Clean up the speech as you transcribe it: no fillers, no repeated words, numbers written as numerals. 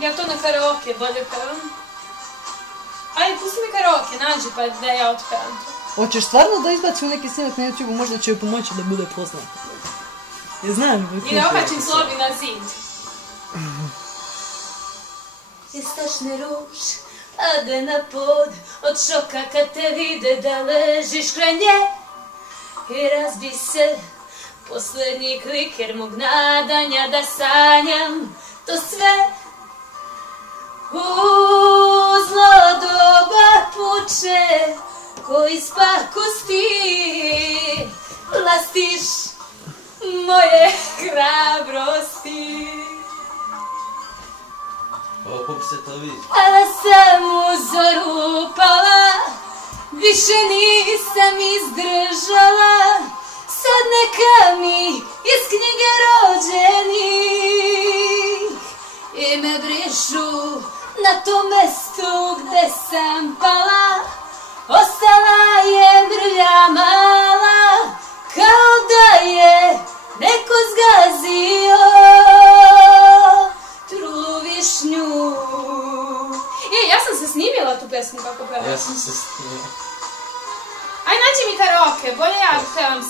Ja to na karaoke bolje pevam. Ajde, pusti mi karaoke, nađi pa da ja otpevam to. Hoćeš stvarno da izbacim neki snimak na YouTube, možda će joj pomoći da bude poznata. Ja znam. I da okačim slovi na zid. Istašne ruž, pade na pod, od šoka kad te vide da ležiš kraj nje. I razbi se poslednji kliker mog nadanja da sanjam to sve. U zlo doba puče, ko iz pakosti lastiš moje hrabrosti. Kako bi se to vidi? Pala sam u zoru pala, više nisam izdržala. Sad neka mi iz knjige rođenih ime brišu na tom mestu gde sam pala. Ostala je mrlja mala, kao da je neko zgazio trulu višnju. Ja sam se snimila tu pesmu kako pevam. Ja sam se snimila. Aj, nađi mi karaoke, bolje ja pevam sam.